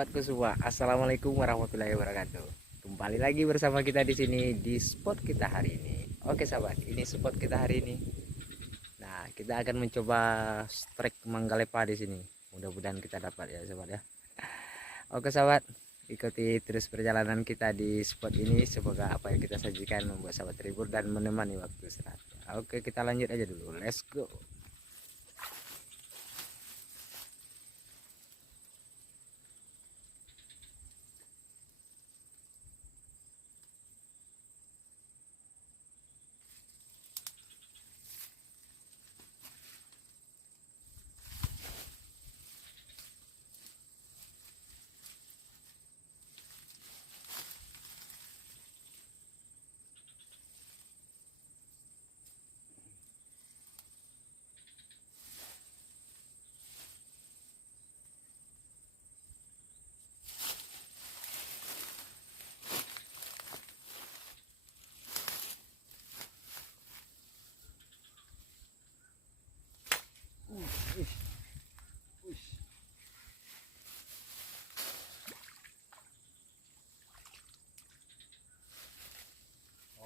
sahabatku semua, assalamualaikum warahmatullahi wabarakatuh. Kembali lagi bersama kita di sini di spot kita hari ini. Oke sahabat, ini spot kita hari ini. Nah, kita akan mencoba strike manggalepa di sini. Mudah-mudahan kita dapat ya sahabat ya. Oke sahabat, ikuti terus perjalanan kita di spot ini. Semoga apa yang kita sajikan membuat sahabat terhibur dan menemani waktu istirahat. Oke, kita lanjut aja dulu. Let's go.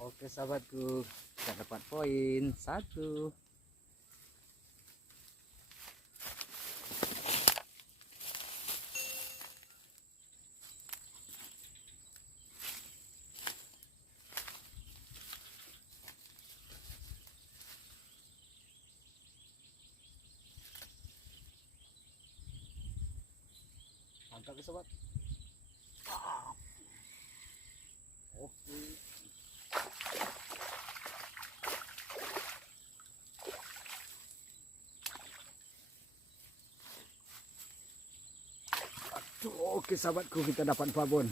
Oke sahabatku, kita dapat poin 1. Mantap ya sobat. Oke. Oke sahabatku, kita dapat babon.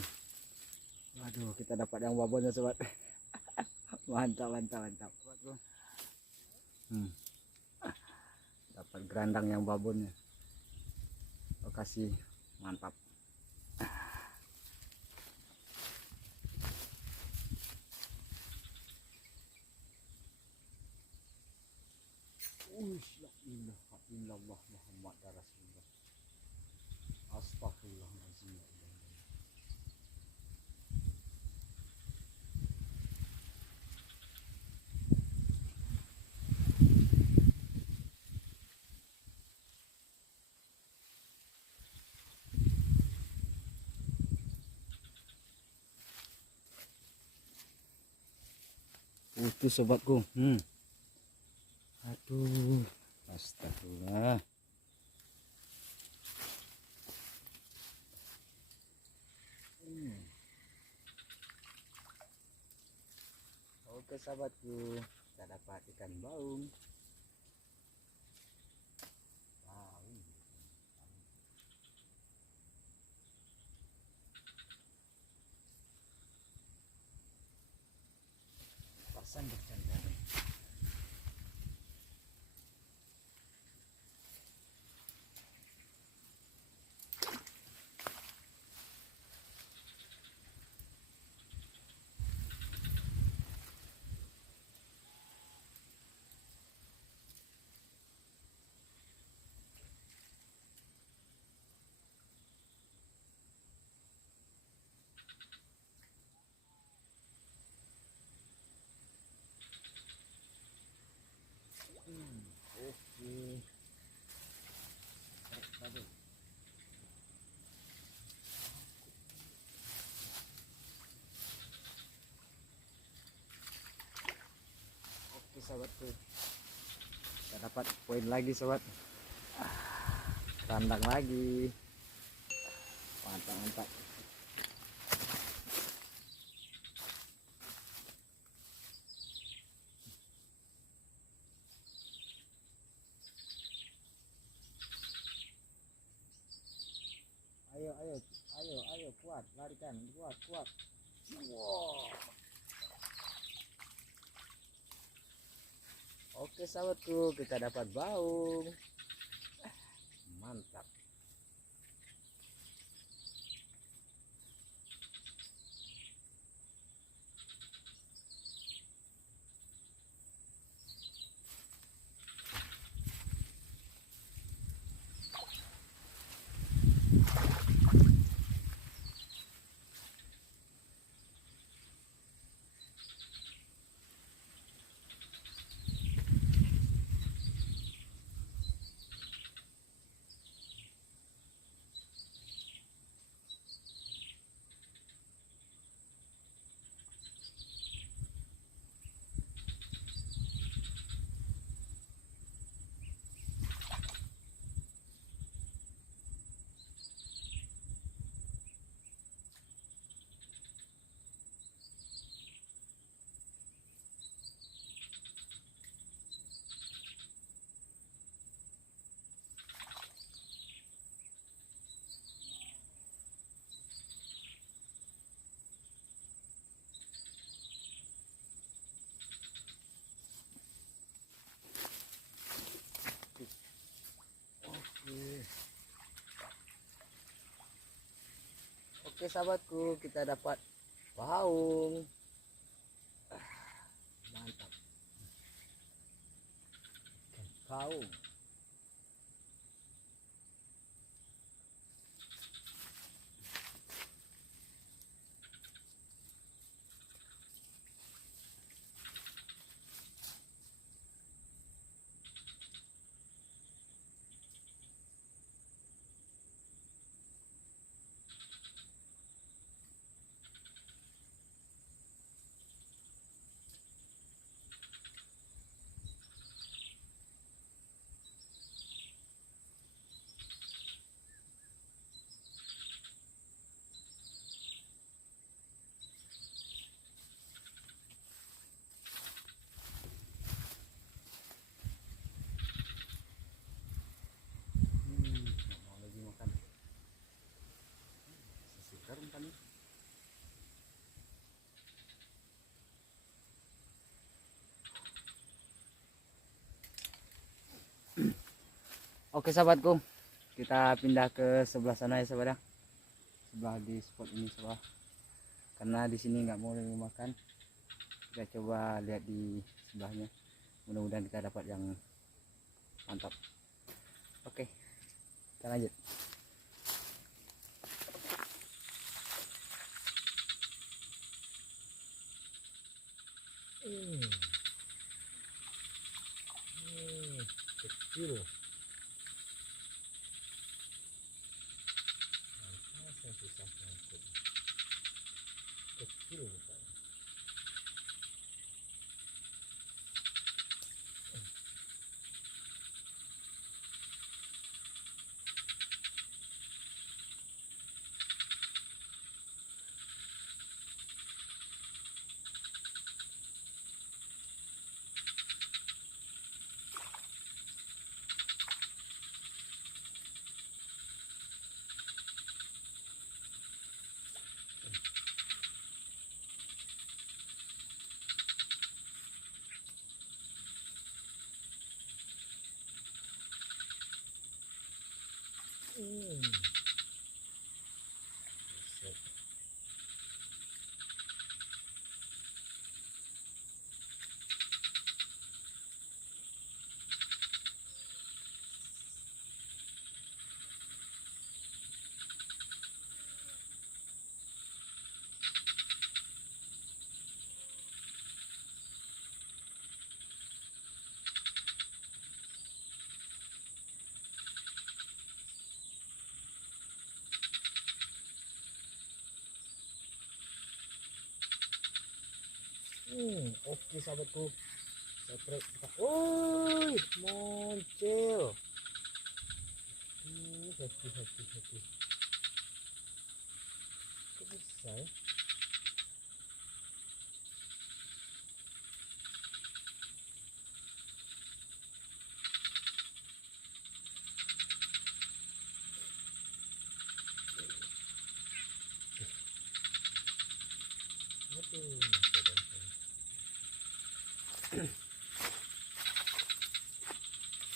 Waduh, kita dapat yang babonnya sobat. Mantap, mantap, mantap sobatku. Dapat gerandang yang babonnya. Lokasi mantap. La ilaha illallah Muhammad Rasulullah. Astagfirullahaladzim. Itu sobatku. Aduh, astagfirullah. Oke sahabatku, kita dapat ikan baung. Pasan bercanda. Oke. Oke sahabatku, kita dapat poin lagi sobat. Randang lagi. Mantap, mantap. Ayo kuat, larikan, kuat. Wow. Oke sahabatku, kita dapat baung. Mantap. Oke sahabatku, kita dapat baung. Mantap. Baung. Mau lagi makan. Segar umpannya. Oke sahabatku, kita pindah ke sebelah sana ya sahabat ya. Sebelah di spot ini sahabat. Karena di sini nggak mau lagi makan. Kita coba lihat di sebelahnya. Mudah-mudahan kita dapat yang mantap. Oke, kita lanjut. Kecil. Susah ngangkut. Kecil bukan. Oke sahabatku, setrek kita. Woi, muncul. Hati. Kok bisa ya?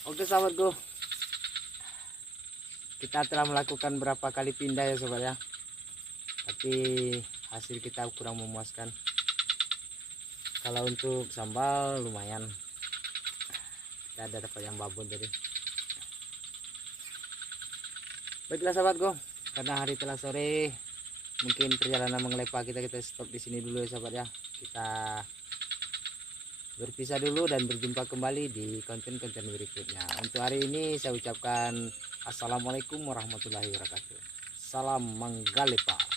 Oke sahabatku, kita telah melakukan berapa kali pindah ya sobat ya, tapi hasil kita kurang memuaskan. Kalau untuk sambal lumayan, kita ada dapat yang babon tadi. Baiklah sahabatku, karena hari telah sore, mungkin perjalanan mengelepa kita stop di sini dulu ya sahabat ya. Kita berpisah dulu dan berjumpa kembali di konten-konten berikutnya. Untuk hari ini saya ucapkan assalamualaikum warahmatullahi wabarakatuh. Salam Manggalepa.